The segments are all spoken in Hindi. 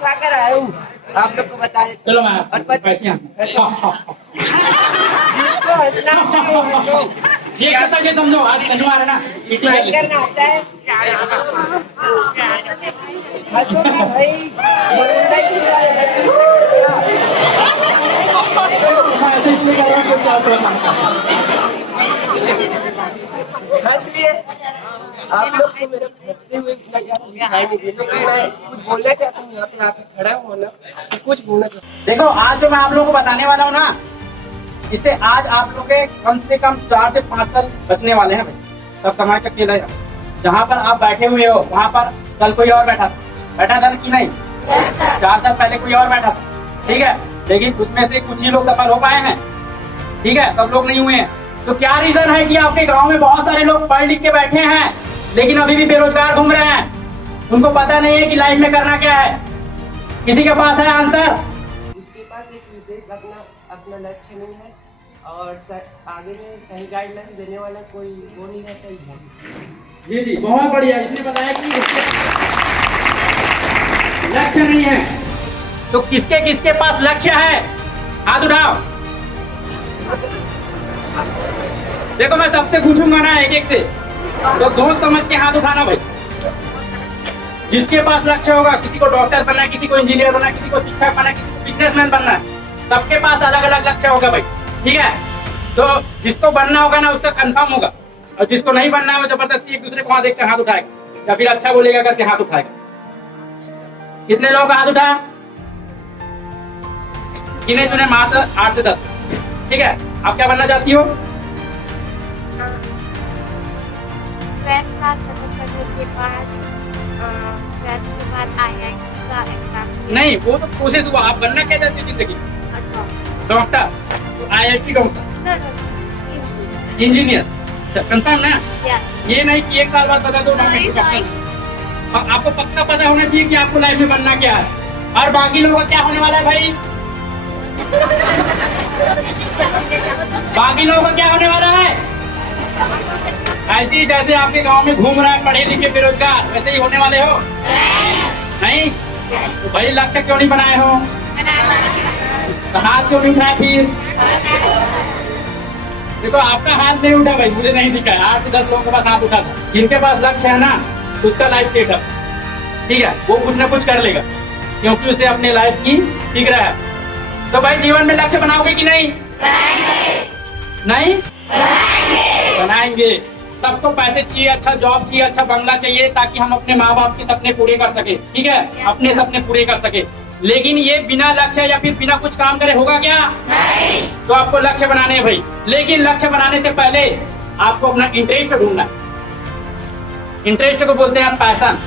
सिखा कर आया हूँ, आप लोग को बता देते। चलो मैं और जिसको हंसना आता है वो हंसो। ये समझो, आज शनिवार है ना, स्माइल करना आता है, हंसो ना भाई, मुंडा इसलिए वाले हंस नहीं सकते। हंस लिए आप लोग को मेरे हंसते हुए इतना ज्यादा दिखाई नहीं दे, लेकिन मैं कुछ बोलना चाहता हूँ, यहाँ पे आके खड़ा हूँ ना, तो कुछ बोलना चाहता हूँ। देखो, आज जो मैं आप लोगों को बताने वाला हूँ ना, इससे आज आप लोग के कम से कम 4 से 5 साल बचने वाले हैं भाई। सब कमाई का खेल है। जहाँ पर आप बैठे हुए हो वहाँ पर कल कोई और बैठा था कि नहीं? 4 साल पहले कोई और बैठा था, ठीक है, लेकिन उसमें से कुछ ही लोग सफल हो पाए हैं, ठीक है, सब लोग नहीं हुए हैं। तो क्या रीजन है कि आपके गांव में बहुत सारे लोग पढ़ लिख के बैठे हैं लेकिन अभी भी बेरोजगार घूम रहे हैं? उनको पता नहीं है कि लाइफ में करना क्या है। किसी के पास है आंसर? उसके पास एक विशेष अपना लक्ष्य नहीं है और आगे में सही गाइडलाइन देने वाला कोई वो नहीं रहता है। जी जी, बहुत बढ़िया। इसने बताया कि लक्ष्य नहीं है। तो किसके किसके पास लक्ष्य है? हाथ उठाओ। देखो, मैं सबसे पूछूंगा ना एक एक से, तो सोच समझ के हाथ उठाना भाई। जिसके पास लक्ष्य होगा, किसी को डॉक्टर बनना है, किसी को इंजीनियर बनना है, किसी को शिक्षक बनना है, किसी को बिजनेसमैन बनना है, सबके पास अलग अलग लक्ष्य होगा भाई, ठीक है। तो जिसको बनना होगा ना उसका कंफर्म होगा, और जिसको नहीं बनना है वो जबरदस्ती एक दूसरे को वहां देखकर हाथ उठाएगा या फिर अच्छा बोलेगा करके हाथ उठाएगा। कितने लोग हाथ उठाया? गिने चुने मात्र 8 से 10, ठीक है। आप क्या बनना चाहती हो? 12th क्लास खत्म करने के बाद 12th के बाद IIT का एग्जाम। नहीं, वो तो कोशिश हुआ। आप बनना क्या चाहती हो जिंदगी? डॉक्टर? तो IIT डॉक्टर, इंजीनियर, अच्छा कंफर्म ना? ये नहीं कि 1 साल बाद बता दो डॉक्टर। और आपको पक्का पता होना चाहिए कि आपको लाइफ में बनना क्या है और बाकी लोगों का क्या होने वाला है भाई। बाकी लोगों का क्या होने वाला है? ऐसे ही जैसे आपके गांव में घूम रहा है पढ़े लिखे बेरोजगार, वैसे ही होने वाले हो? नहीं? तो भाई लक्ष्य क्यों नहीं बनाए हो? तो हाथ क्यों नहीं उठाया फिर? देखो, आपका हाथ नहीं उठा भाई, मुझे नहीं दिखा। 8 से 10 लोगों के पास हाथ उठा था। जिनके पास लक्ष्य है ना, उसका लाइफ सेट है, ठीक है, वो कुछ ना कुछ कर लेगा क्योंकि उसे अपने लाइफ की फिक्र है। तो भाई जीवन में लक्ष्य बनाओगे कि नहीं? नहीं बनाएंगे। सबको पैसे चाहिए, अच्छा जॉब चाहिए, अच्छा बंगला चाहिए, ताकि हम अपने माँ बाप के सपने पूरे कर सके, ठीक है, अपने सपने पूरे कर सके। लेकिन ये बिना लक्ष्य या फिर बिना कुछ काम करे होगा क्या? नहीं। तो आपको लक्ष्य बनाने हैं भाई, लेकिन लक्ष्य बनाने से पहले आपको अपना इंटरेस्ट ढूंढना है। इंटरेस्ट को बोलते हैं पैशन,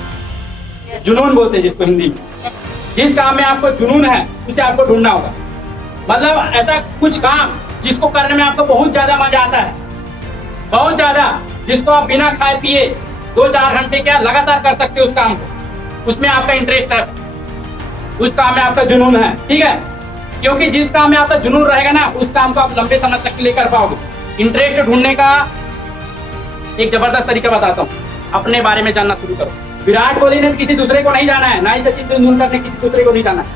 जुनून बोलते हैं जिसको हिंदी में। जिस काम में आपको जुनून है उसे आपको ढूंढना होगा। मतलब ऐसा कुछ काम जिसको करने में आपको बहुत ज्यादा मजा आता है, बहुत ज्यादा, जिसको आप बिना खाए पिए 2-4 घंटे क्या लगातार कर सकते हो उस काम को, उसमें आपका इंटरेस्ट है, उस काम में आपका जुनून है, ठीक है। क्योंकि जिस काम में आपका जुनून रहेगा ना, उस काम को आप लंबे समय तक के लिए कर पाओगे। इंटरेस्ट ढूंढने का एक जबरदस्त तरीका बताता हूँ, अपने बारे में जानना शुरू करो। विराट कोहली ने किसी दूसरे को नहीं जाना है, ना ही सचिन तेंदुलकर ने किसी दूसरे को नहीं जाना है।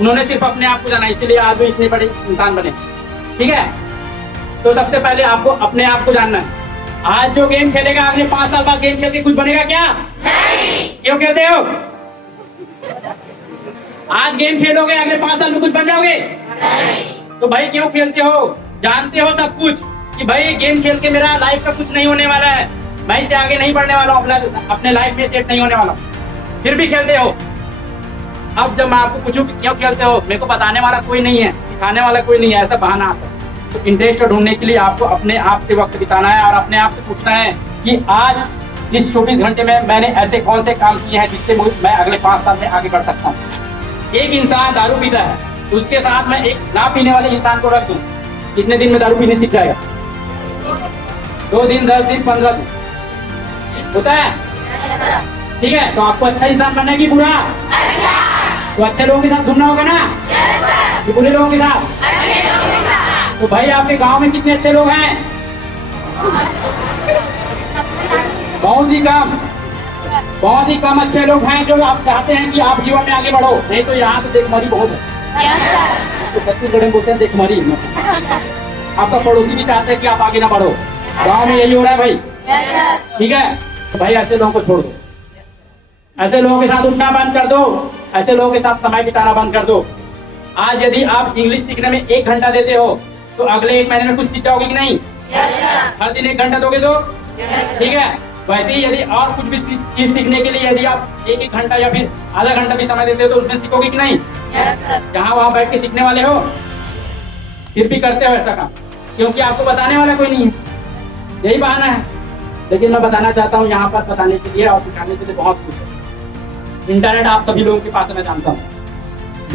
उन्होंने सिर्फ अपने आप को जाना, इसीलिए आज वो इतने बड़े इंसान बने, ठीक है। तो सबसे पहले आपको अपने आप को जानना है। आज जो गेम खेलेगा अगले 5 साल बाद गेम खेल के कुछ बनेगा क्या? नहीं। क्यों खेलते हो? आज गेम खेलोगे अगले 5 साल में कुछ बन जाओगे? नहीं। तो भाई क्यों खेलते हो? जानते हो सब कुछ कि भाई गेम खेल के मेरा लाइफ का कुछ नहीं होने वाला है, मैं इससे आगे नहीं बढ़ने वाला हूँ, अपने लाइफ में सेट नहीं होने वाला, फिर भी खेलते हो। अब जब मैं आपको पूछूं कि क्यों खेलते हो, मेरे को बताने वाला कोई नहीं है, सिखाने वाला कोई नहीं है, ऐसा बहाना आता है। तो इंटरेस्ट ढूंढने के लिए आपको अपने आप से वक्त बिताना है और अपने आप से पूछना है कि आज इस 24 घंटे में मैंने ऐसे कौन से काम किए हैं जिससे मैं अगले 5 साल में आगे बढ़ सकता हूँ। एक इंसान दारू पीता है, उसके साथ मैं एक ना पीने वाले इंसान को रख दूं, कितने दिन में दारू पीने सीख जाएगा? 2 दिन, 10 दिन, 15 दिन होता है, ठीक है। तो आपको अच्छा इंसान बनना है कि बुरा? अच्छा। तो अच्छे लोगों के साथ घूमना होगा ना? कि बुरे लोगों के साथ? तो भाई आपके गांव में कितने अच्छे लोग हैं? बहुत ही कम। बहुत ही कम अच्छे लोग हैं जो आप चाहते हैं कि आप जीवन में आगे बढ़ो, नहीं तो यहाँ तो देखमरी बहुत है। तो छत्तीसगढ़ में बोलते हैं देखमरी। आपका पड़ोसी भी चाहते हैं कि आप आगे ना बढ़ो। गाँव में यही हो रहा है भाई। ठीक है, तो भाई ऐसे लोगों को छोड़ दो, ऐसे लोगों के साथ उठना बंद कर दो, ऐसे लोगों के साथ समय बिताना बंद कर दो। आज यदि आप इंग्लिश सीखने में 1 घंटा देते हो तो अगले 1 महीने में कुछ सीख जाओगे कि नहीं? हर दिन 1 घंटा दोगे तो ठीक है। वैसे ही यदि और कुछ भी चीज सीखने के लिए यदि आप 1-1 घंटा या फिर आधा घंटा भी समय देते हो तो उसमें सीखोगे कि नहीं? जहाँ वहाँ बैठ के सीखने वाले हो, फिर भी करते हो ऐसा काम, क्योंकि आपको बताने वाला कोई नहीं है, यही बहाना है। लेकिन मैं बताना चाहता हूँ यहाँ पर बताने के लिए और सिखाने के लिए बहुत कुछ है। इंटरनेट आप सभी लोगों के पास है, मैं जानता हूँ।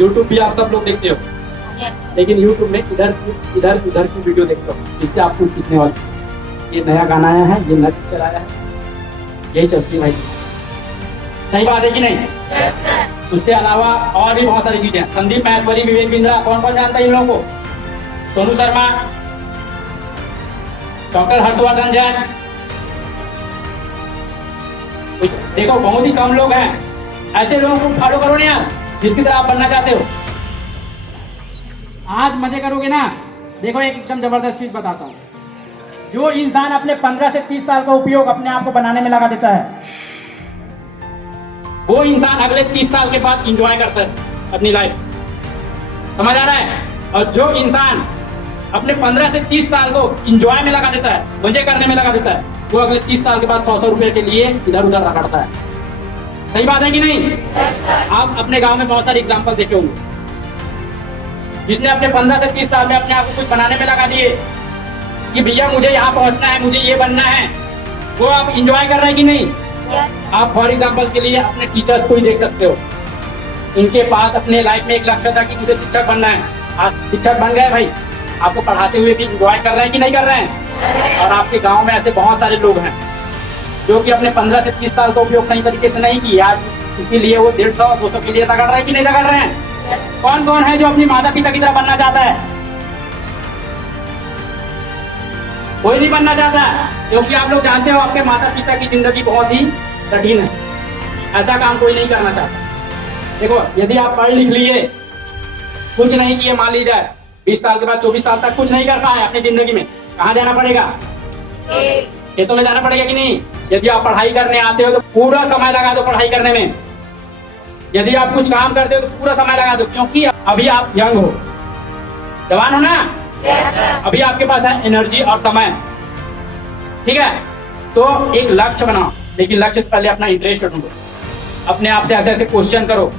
यूट्यूब भी आप सब लोग देखते हो, लेकिन यूट्यूब में इधर की वीडियो देखते हो जिससे आपको सीखने वाले। ये नया गाना आया है, ये नया पिक्चर आया है, यही चलती है भाई। सही बात है कि नहीं? उससे अलावा और भी बहुत सारी चीजें हैं। संदीप महेश्वरी, विवेक बिंद्रा, कौन कौन जानता है इन लोगों को? सोनू शर्मा, डॉक्टर हर्षवर्धन जैन, देखो बहुत ही कम लोग हैं। ऐसे लोगों को फॉलो करो ना यार, जिसकी तरह आप बनना चाहते हो। आज मजे करोगे ना। देखो एक एकदम जबरदस्त चीज बताता हूँ। जो इंसान अपने 15 से 30 साल का उपयोग अपने आप को बनाने में लगा देता है, वो इंसान अगले 30 साल के बाद इंजॉय करता है अपनी लाइफ। समझ आ रहा है? और जो इंसान अपने 15 से 30 साल को इंजॉय में लगा देता है, मजे करने में लगा देता है, वो अगले 30 साल के बाद 100 रुपए के लिए इधर उधर रगड़ता है। सही बात है कि नहीं? आप अपने गांव में बहुत सारे एग्जांपल देखे होंगे जिसने अपने 15 से 30 साल में अपने आप को कुछ बनाने में लगा दिए कि भैया मुझे यहाँ पहुंचना है, मुझे ये बनना है। वो आप इंजॉय कर रहे हैं कि नहीं? आप फॉर एग्जांपल के लिए अपने टीचर्स को ही देख सकते हो। इनके पास अपने लाइफ में एक लक्ष्य था कि मुझे शिक्षक बनना है। आज शिक्षक बन गए भाई। आपको पढ़ाते हुए भी इंजॉय कर रहे हैं कि नहीं कर रहे हैं? और आपके गाँव में ऐसे बहुत सारे लोग हैं जो कि अपने 15 से 30 साल का उपयोग सही तरीके से नहीं किया, आज इसके लिए वो 150-200 के लिए रगड़ रहे हैं कि नहीं रगड़ रहे हैं? कौन कौन है जो अपने माता पिता की तरह बनना चाहता है? कोई नहीं बनना चाहता, क्योंकि आप लोग जानते हो आपके माता पिता की जिंदगी बहुत ही कठिन है। ऐसा काम कोई नहीं करना चाहता। देखो यदि आप पढ़ लिख लिए, कुछ नहीं किए, मान लीजिए 20 साल के बाद 24 साल तक कुछ नहीं कर पाए अपनी जिंदगी में, कहाँ जाना पड़ेगा? खेतों में जाना पड़ेगा कि नहीं? यदि आप पढ़ाई करने आते हो तो पूरा समय लगा दो पढ़ाई करने में। यदि आप कुछ काम करते हो तो पूरा समय लगा दो, क्योंकि अभी आप यंग हो, जवान हो ना। अभी आपके पास है एनर्जी और समय। ठीक है, तो एक लक्ष्य बनाओ, लेकिन लक्ष्य से पहले अपना इंटरेस्ट ढूंढो। अपने आप से ऐसे ऐसे क्वेश्चन करो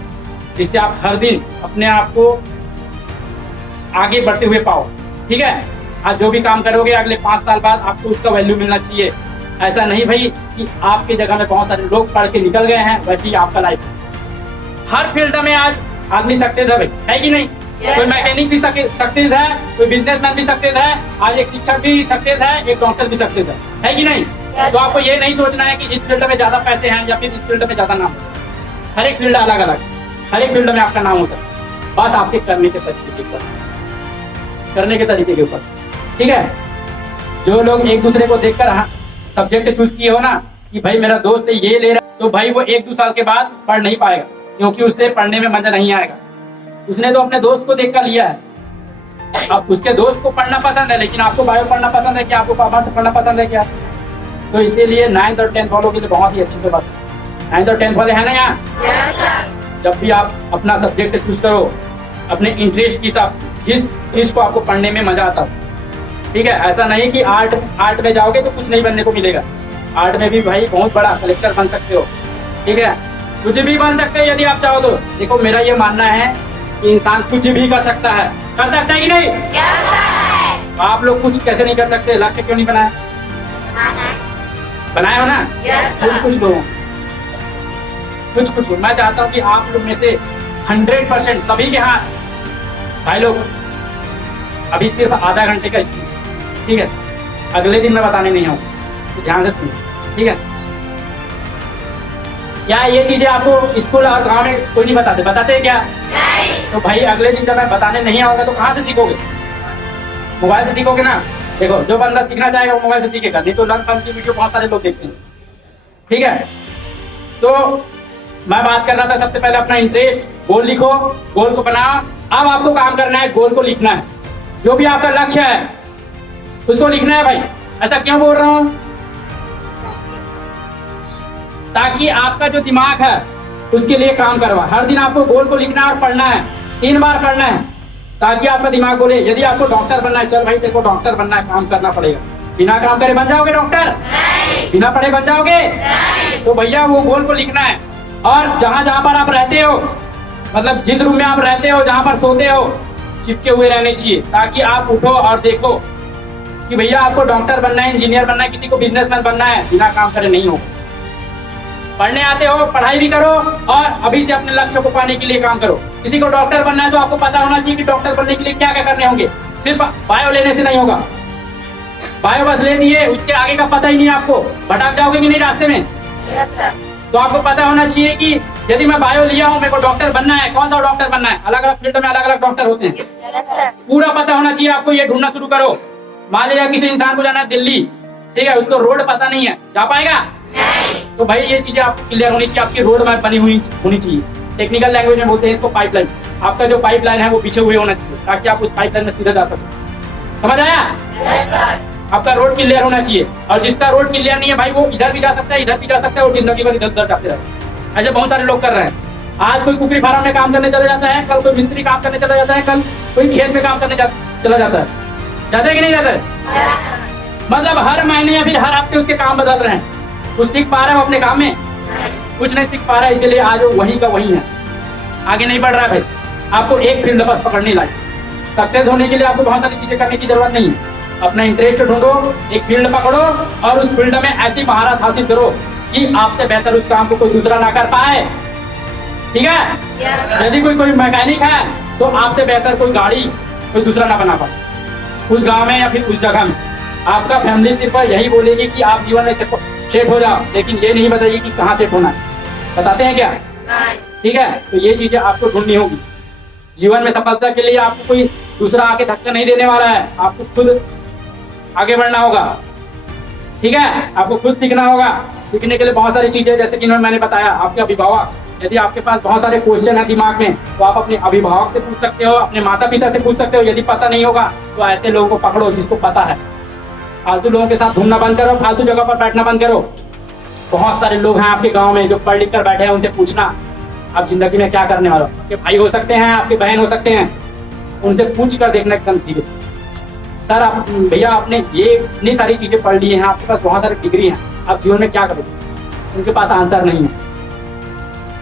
जिससे आप हर दिन अपने आप को आगे बढ़ते हुए पाओ। ठीक है, आज जो भी काम करोगे अगले 5 साल बाद आपको उसका वैल्यू मिलना चाहिए। ऐसा नहीं भाई कि आपके जगह में बहुत सारे लोग पढ़ के निकल गए हैं, वैसे ही आपका लाइफ। हर फील्ड में आज आदमी सक्सेस है भाई, है कि नहीं? कोई मैकेनिक भी सक्सेस है, कोई बिजनेसमैन भी सक्सेस है, आज एक शिक्षक भी सक्सेस है, एक डॉक्टर भी सक्सेस है कि नहीं? तो आपको ये नहीं सोचना है कि इस फील्ड में ज्यादा पैसे हैं या फिर इस फील्ड में ज्यादा नाम है। हर एक फील्ड अलग अलग, हर एक फील्ड में आपका नाम होता है, बस आपके करने के तरीके के ऊपर। ठीक है, जो लोग एक दूसरे को देखकर सब्जेक्ट चूज किए हो ना कि भाई मेरा दोस्त ये ले रहा है, तो भाई वो 1-2 साल के बाद पढ़ नहीं पाएगा, क्योंकि उससे पढ़ने में मजा नहीं आएगा। उसने तो अपने दोस्त को देखकर लिया है। अब उसके दोस्त को पढ़ना पसंद है, लेकिन आपको बायो पढ़ना पसंद है क्या? आपको कॉमर्स पढ़ना पसंद है क्या? तो इसीलिए 9th और 10th वालों के लिए बहुत ही अच्छी से बात है। 9th और 10th वाले हैं ना यहाँ? जब भी आप अपना सब्जेक्ट चूज करो अपने इंटरेस्ट के हिसाब, जिस चीज को आपको पढ़ने में मजा आता हो। ठीक है, ऐसा नहीं कि आर्ट में जाओगे तो कुछ नहीं बनने को मिलेगा। आर्ट में भी भाई बहुत बड़ा कलेक्टर बन सकते हो। ठीक है, कुछ भी बन सकते हो यदि आप चाहो तो। देखो मेरा ये मानना है कि इंसान कुछ भी कर सकता है कि नहीं? आप लोग कुछ कैसे नहीं कर सकते? लक्ष्य क्यों नहीं बनाए? बनाए हो ना? कुछ लोगों, कुछ मैं चाहता हूँ कि आप लोग में से 100% सभी के हाथ भाई लोग अभी सिर्फ आधा घंटे का स्पीच। ठीक है, अगले दिन मैं बताने नहीं आऊँ, तो ध्यान से सुनिए। ठीक है, क्या ये चीजें आपको स्कूल और गांव में कोई नहीं बताते क्या? नहीं। तो भाई अगले दिन जब मैं बताने नहीं आऊंगा तो कहाँ से सीखोगे? मोबाइल से सीखोगे ना। देखो जो बंदा सीखना चाहेगा वो मोबाइल से सीखेगा, नहीं तो लर्न फन की वीडियो बहुत सारे लोग देखते हैं। ठीक है, तो मैं बात कर रहा था सबसे पहले अपना इंटरेस्ट, गोल लिखो, गोल को बनाओ। अब आपको काम करना है, गोल को लिखना है, जो भी आपका लक्ष्य है उसको लिखना है भाई। ऐसा क्यों बोल रहा हूं? ताकि आपका जो दिमाग है उसके लिए काम करवा। हर दिन आपको गोल को लिखना है और पढ़ना है, 3 बार पढ़ना है, ताकि आपका दिमाग बोले यदि आपको डॉक्टर बनना है, चल भाई देखो डॉक्टर बनना है, काम करना पड़ेगा। बिना काम करे बन जाओगे डॉक्टर? बिना पढ़े बन जाओगे? तो भैया वो गोल को लिखना है। और जहां जहां पर आप रहते हो, मतलब जिस रूम में आप रहते हो, जहां पर सोते हो, चिपके हुए रहने चाहिए, ताकि आप उठो और देखो कि भैया आपको डॉक्टर बनना है, इंजीनियर बनना है, किसी को बिजनेसमैन बनना है, बिना काम करे नहीं होगा। पढ़ने आते हो, पढ़ाई भी करो और अभी से अपने लक्ष्य को पाने के लिए काम करो। किसी को डॉक्टर बनना है तो आपको पता होना चाहिए कि डॉक्टर बनने के लिए क्या क्या करने होंगे। सिर्फ बायो लेने से नहीं होगा। बायो बस ले दिए, उसके आगे का पता ही नहीं आपको, भटक जाओगे कि नहीं रास्ते में। तो आपको पता होना चाहिए कि यदि मैं बायो लिया हूँ, मेरे को डॉक्टर बनना है, कौन सा डॉक्टर बनना है, अलग अलग फील्ड में अलग अलग डॉक्टर होते हैं, पूरा पता होना चाहिए आपको। ये ढूंढना शुरू करो। मान लीजिए किसी इंसान को जाना है दिल्ली, ठीक है, उसको रोड पता नहीं है, जा पाएगा? तो भाई ये चीजें आपको क्लियर होनी चाहिए, आपकी रोड मैप बनी हुई होनी चाहिए। टेक्निकल लैंग्वेज में बोलते हैं इसको पाइपलाइन। आपका जो पाइपलाइन है वो पीछे हुए होना चाहिए, ताकि आप उस पाइपलाइन में सीधा जा सको। समझ आया? आपका रोड क्लियर होना चाहिए। और जिसका रोड क्लियर नहीं है भाई, वो इधर भी जा सकता है, इधर भी जा सकता है, और जिंदगी भर इधर उधर जाते रहे। ऐसे बहुत सारे लोग कर रहे हैं। आज कोई कुकरी फार्म में काम करने चला जाता है, कल कोई मिस्त्री काम करने चला जाता है, कल कोई खेत में काम करने चला जाता है। जाता है कि नहीं जाता है? मतलब हर महीने या फिर हर हफ्ते उसके काम बदल रहे हैं। कुछ सीख पा रहे हो अपने काम में? कुछ नहीं सीख पा रहा है, इसीलिए आज वो वही का वही है, आगे नहीं बढ़ रहा है भाई। आपको एक फील्ड पर पकड़नी लाए। सक्सेस होने के लिए आपको बहुत सारी चीजें करने की जरूरत नहीं है। अपना इंटरेस्ट ढूंढो, एक फील्ड पकड़ो और उस फील्ड में ऐसी महारत हासिल करो कि आपसे बेहतर उस काम को कोई दूसरा ना कर पाए। ठीक है? यदि कोई मैकेनिक है तो आपसे बेहतर कोई गाड़ी कोई दूसरा ना बना पाए उस गांव में या फिर उस जगह में। आपका फैमिली सिर्फ यही बोलेगी कि आप जीवन में सेट हो जाओ, लेकिन ये नहीं बताइए कि कहाँ सेट होना है। बताते हैं क्या? ठीक है? तो ये चीजें आपको ढूंढनी होगी। जीवन में सफलता के लिए आपको कोई दूसरा आके धक्का नहीं देने वाला है, आपको खुद आगे बढ़ना होगा। ठीक है? आपको खुद सीखना होगा। सीखने के लिए बहुत सारी चीजें, जैसे कि मैंने बताया, आपके अभिभावक, यदि आपके पास बहुत सारे क्वेश्चन है दिमाग में, तो आप अपने अभिभावक से पूछ सकते हो, अपने माता पिता से पूछ सकते हो। यदि पता नहीं होगा तो ऐसे लोगों को पकड़ो जिसको पता है। फालतू लोगों के साथ घूमना बंद करो, फालतू जगह पर बैठना बंद करो। बहुत सारे लोग हैं आपके गांव में जो पढ़ लिख कर बैठे हैं, उनसे पूछना आप जिंदगी में क्या करने वाले हो। आपके भाई हो सकते हैं, आपके बहन हो सकते हैं, उनसे पूछ कर देखना एकदम ठीक है। सर आप भैया आपने ये इतनी सारी चीजें पढ़ ली हैं, आपके पास बहुत सारी डिग्री हैं, आप जीवन में क्या करोगे? उनके पास आंसर नहीं है।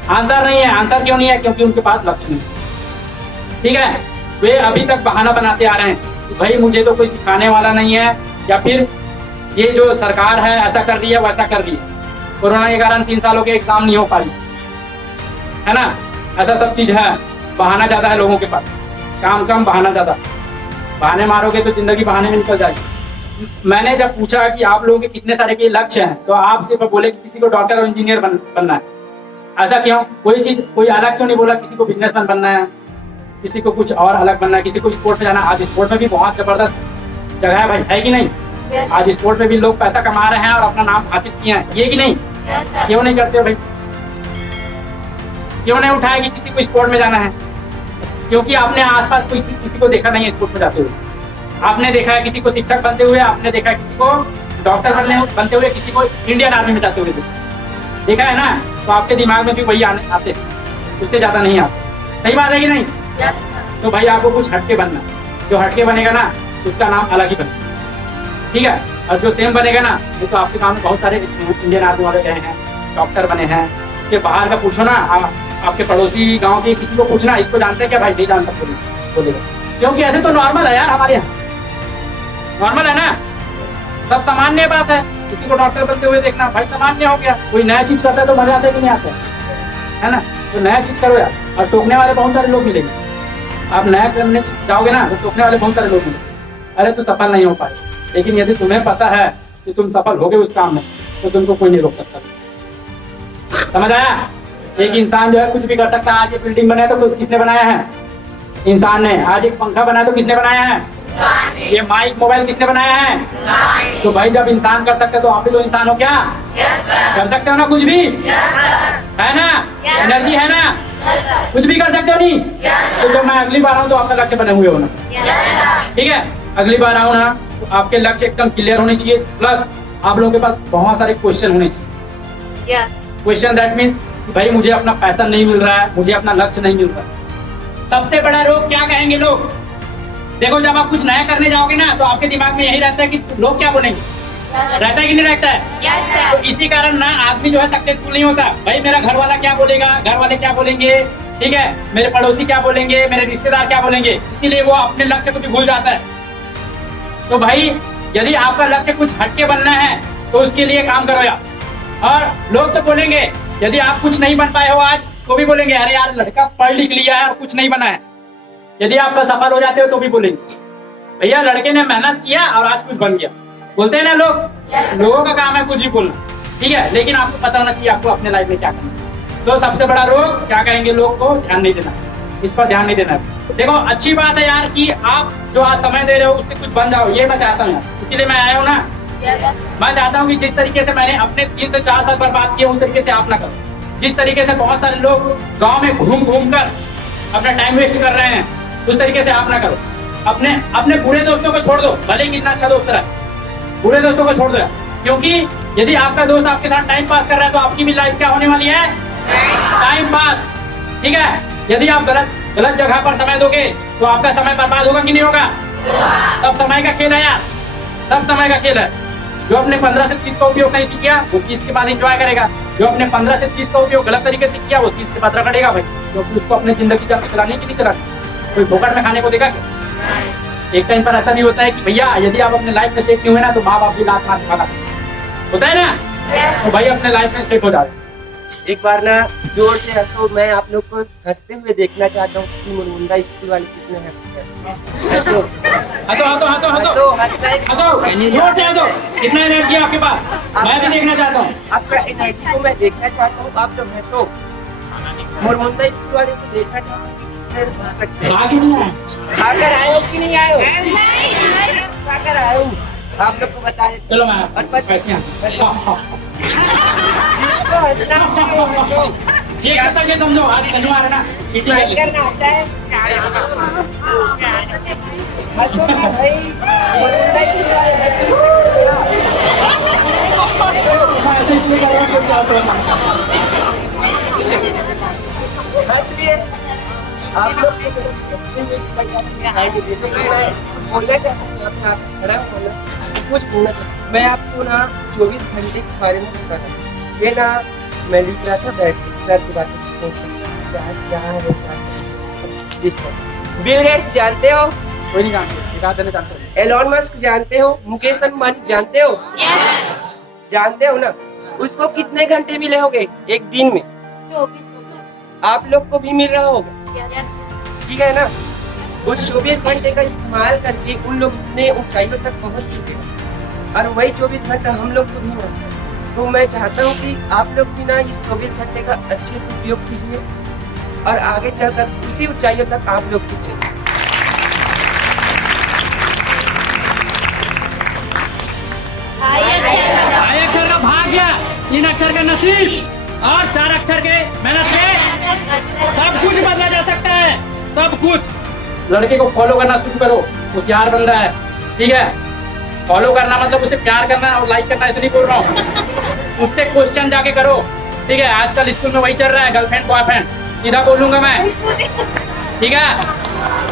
आंसर नहीं है। आंसर क्यों नहीं है? क्योंकि उनके पास लक्ष्य नहीं। ठीक है? वे अभी तक बहाना बनाते आ रहे हैं कि भाई मुझे तो कोई सिखाने वाला नहीं है, या फिर ये जो सरकार है ऐसा कर रही है वैसा कर रही है। कोरोना के कारण 3 सालों के एग्जाम नहीं हो पाई है ना, ऐसा सब चीज है। बहाना ज्यादा है लोगों के पास, काम कम बहाना ज्यादा। बहाने मारोगे तो जिंदगी बहाने में निकल जाएगी। मैंने जब पूछा कि आप लोगों के कितने सारे के लक्ष्य हैं, तो आप सिर्फ बोले कि किसी को डॉक्टर और इंजीनियर बनना है। ऐसा क्यों? कोई अलग क्यों नहीं बोला? किसी को बिजनेसमैन बनना है, किसी को कुछ और अलग बनना है, किसी को स्पोर्ट में जाना। आज स्पोर्ट में भी बहुत जबरदस्त जगह है भाई, है कि नहीं? आज स्पोर्ट में भी लोग पैसा कमा रहे हैं और अपना नाम हासिल किए हैं, ये कि नहीं? क्यों नहीं करते हो भाई? क्यों नहीं उठाया कि किसी को स्पोर्ट में जाना है? क्योंकि आपने आसपास किसी को देखा नहीं है स्पोर्ट में जाते हुए। आपने देखा है किसी को शिक्षक बनते हुए, आपने देखा है किसी को डॉक्टर बनते हुए, किसी को इंडियन आर्मी में जाते हुए देखा है ना। तो आपके दिमाग में भी वही आते, उससे ज्यादा नहीं आते। सही बात है कि नहीं? तो भाई आपको कुछ हटके बनना, जो हटके बनेगा ना उसका नाम अलग ही बनेगा। ठीक है? और जो सेम बनेगा ना, तो आपके गाँव में बहुत सारे इंडियन आर्मी वाले गए हैं, डॉक्टर बने हैं। उसके बाहर का पूछो ना, आपके पड़ोसी गांव के किसी को पूछना, इसको जानते हैं क्या? भाई नहीं जानता बोलेगा। क्योंकि ऐसे तो नॉर्मल है यार, हमारे यहाँ नॉर्मल है ना, सब सामान्य बात है। किसी को डॉक्टर बनते हुए देखना भाई सामान्य हो गया। कोई नया चीज करता है तो मजा आता है कि नहीं आता है ना? तो नया चीज करो यार। और टोकने वाले बहुत सारे लोग मिलेंगे। आप नया करने जाओगे ना तो टोकने वाले बहुत सारे लोग मिलेंगे। अरे तू सफल नहीं हो पाए, लेकिन यदि तुम्हें पता है कि तुम सफल होगे उस काम में, तो तुमको कोई नहीं रोक सकता। समझ आया? एक इंसान जो है कुछ भी कर सकता है। आज ये बिल्डिंग बनाया तो किसने बनाया है? इंसान ने। आज एक पंखा बनाया तो किसने बनाया है? ये माइक मोबाइल किसने बनाया है? तो भाई जब इंसान कर सकते तो आप भी तो इंसान हो क्या? कर सकते हो ना कुछ भी? है ना? एनर्जी है ना? कुछ भी कर सकते हो नहीं? तो जब मैं अगली बार आऊँ तो आपका लक्ष्य बने हुए होना चाहिए। ठीक है, अगली बार आऊँ ना तो आपके लक्ष्य एकदम क्लियर होने चाहिए, प्लस आप लोगों के पास बहुत सारे क्वेश्चन होने चाहिए। क्वेश्चन दैट मीन्स भाई मुझे अपना पैसा नहीं मिल रहा है, मुझे अपना लक्ष्य नहीं मिल रहा। सबसे बड़ा रोग क्या कहेंगे लोग? देखो जब आप कुछ नया करने जाओगे ना तो आपके दिमाग में यही रहता है कि लोग क्या बोलेंगे, रहता है कि नहीं रहता है? तो इसी कारण ना आदमी जो है सक्सेसफुल नहीं होता। भाई मेरा घर वाला क्या बोलेगा, घर वाले क्या बोलेंगे, ठीक है, मेरे पड़ोसी क्या बोलेंगे, मेरे रिश्तेदार क्या बोलेंगे, इसीलिए वो अपने लक्ष्य को भी भूल जाता है। तो भाई यदि आपका लक्ष्य कुछ हटके बनना है तो उसके लिए काम करो यार। और लोग तो बोलेंगे, यदि आप कुछ नहीं बन पाए हो आज तो भी बोलेंगे अरे यार लड़का पढ़ लिख लिया है और कुछ नहीं बना है। यदि आप सफल हो जाते हो तो भी बोलेंगे भैया लड़के ने मेहनत किया और आज कुछ बन गया। बोलते हैं ना लोग, लोगों का काम है कुछ भी बोलना, ठीक है, लेकिन आपको पता होना चाहिए आपको अपने लाइफ में क्या करना है। तो सबसे बड़ा रोग क्या कहेंगे लोग को ध्यान नहीं देना, इस पर ध्यान नहीं देना। देखो अच्छी बात है यार कि आप जो आज समय दे रहे हो उससे कुछ बन जाओ, ये मैं चाहता हूँ यार, इसीलिए मैं आया हूँ ना। मैं चाहता हूँ कि जिस तरीके से मैंने अपने 3 से 4 साल बर्बाद किए उस तरीके से आप ना करो। जिस तरीके से बहुत सारे लोग गाँव में घूम घूम कर अपना टाइम वेस्ट कर रहे हैं उस तरीके से आप ना करो। अपने बुरे दोस्तों को छोड़ दो, भले ही कितना अच्छा दोस्त रहे, बुरे दोस्तों को छोड़ दो यार। क्योंकि यदि आपका दोस्त आपके साथ टाइम पास कर रहा है तो आपकी भी लाइफ क्या होने वाली है? Time pass. ठीक है, यदि आप गलत जगह पर समय दोगे तो आपका समय बर्बाद होगा कि नहीं होगा? सब समय का खेल है यार, सब समय का खेल है। जो अपने 15 से 30 का उपयोग सही से किया वो 30 के बाद एंजॉय करेगा, जो अपने 15 से 30 का उपयोग गलत तरीके से किया वो 30 के बाद रगड़ेगा भाई, क्योंकि उसको अपनी जिंदगी चलानी की नहीं चलानी, कोई फोकट में खाने को देगा क्या? एक टाइम पर ऐसा भी होता है कि भैया यदि आप अपने लाइफ में सेट नहीं हुए ना तो माँ बाप भी लात मार खाना होता है ना, तो भाई अपने लाइफ में सेट हो जाते। एक बार ना जोर से हंसो, मैं आप लोग को हंसते हुए देखना चाहता हूँ कि मुरमुंडा स्कूल वाले कितने हंसते हैं। हंसो हंसो हंसना है। जोर से हंसो, कितना एनर्जी है आपके पास, मैं भी देखना चाहता हूँ। आपका एनर्जी को मैं देखना चाहता हूँ, आप लोग हंसो। मुरमुंडा स्कूल वाले को देखना चाहता हूँ कि कितने हंस सकते हैं। आगे नहीं आए, खाकर आए हो कि नहीं आए हो? खाकर आए हो, आप लोग को बता देते। चलो मैं और हंसो, हंसना आता है, हंसो। ये करता ये समझो आज शनिवार है ना, स्माइल करना आता है, हंसो ना भाई। मुरमुंडा स्कूल वाले हंस नहीं सकते क्या? हंस लिए आप लोग को हंसते हुए दिखाई नहीं देते। मैं कुछ बोलना चाहता हूँ, आपने आप खड़ा होना तो कुछ बोलना चाहता हूँ। मैं आपको ना 24 घंटे के बारे में बता रहा हूँ। ये ना मैं लिख रहा था बैठ के, सर की बातें सोच सकता बिल गेट्स जानते हो? कोई नहीं जानते, एलोन मस्क जानते हो? मुकेश अंबानी जानते हो? जानते हो ना? उसको कितने घंटे मिले होंगे एक दिन में? 24 आप लोग को भी मिल रहा होगा, ठीक है ना? उस 24 घंटे का इस्तेमाल करके उन लोग इतने ऊंचाइयों तक पहुंच चुके हैं और वही 24 घंटा हम लोग को भी मिलता है। तो मैं चाहता हूँ कि आप लोग भी ना इस 24 घंटे का अच्छे से उपयोग कीजिए और आगे चलकर उसी ऊंचाइयों तक आप लोग भी चलिए। आए अक्षर का भाग्य, 3 अक्षर का नसीब और 4 अक्षर के मेहनत से सब कुछ बदला जा सकता है, सब कुछ। लड़के को फॉलो करना शुरू करो, होशियार बंदा है, ठीक है। फॉलो करना मतलब उसे प्यार करना और लाइक करना ऐसे नहीं बोल रहा हूँ, उससे क्वेश्चन जाके करो, ठीक है। आजकल स्कूल में वही चल रहा है, गर्लफ्रेंड बॉयफ्रेंड, सीधा बोलूंगा मैं, ठीक है,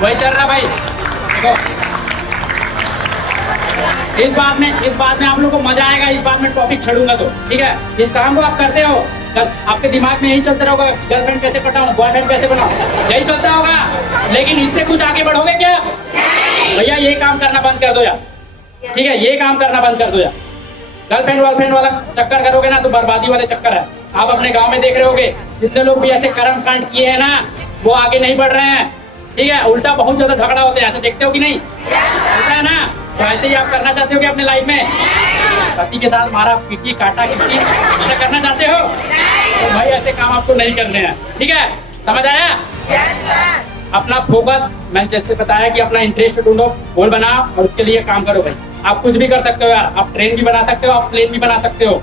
वही चल रहा भाई। देखो इस बात में आप लोगों को मजा आएगा, इस बात में टॉपिक छेड़ूंगा तो, ठीक है। इस काम को आप करते हो, आपके दिमाग में यही चलता रहेगा, गर्लफ्रेंड कैसे पटाऊं, बॉयफ्रेंड कैसे बनाऊं, यही चलता होगा। लेकिन इससे कुछ आगे बढ़ोगे क्या? भैया ये काम करना बंद कर दो यार, ठीक है, ये काम करना बंद कर दो यार। गर्लफ्रेंड वर्लफ्रेंड वाला चक्कर करोगे ना तो बर्बादी वाले चक्कर है। आप अपने गांव में देख रहे होगे जितने लोग भी ऐसे कर्म कांड किए हैं ना वो आगे नहीं बढ़ रहे हैं, ठीक है, उल्टा बहुत ज्यादा झगड़ा होते हैं, ऐसे देखते हो कि नहीं? होता है ना? तो ऐसे ही आप करना चाहते हो कि अपने लाइफ में पति के साथ मारा पीटी काटा किसी ऐसा करना चाहते हो? तो भाई ऐसे काम आपको नहीं करने हैं, ठीक है, समझ आया? अपना फोकस, मैं जैसे बताया कि अपना इंटरेस्ट ढूंढो, गोल बनाओ और उसके लिए काम करो भाई। आप कुछ भी कर सकते हो यार, आप ट्रेन भी बना सकते हो, आप प्लेन भी बना सकते हो।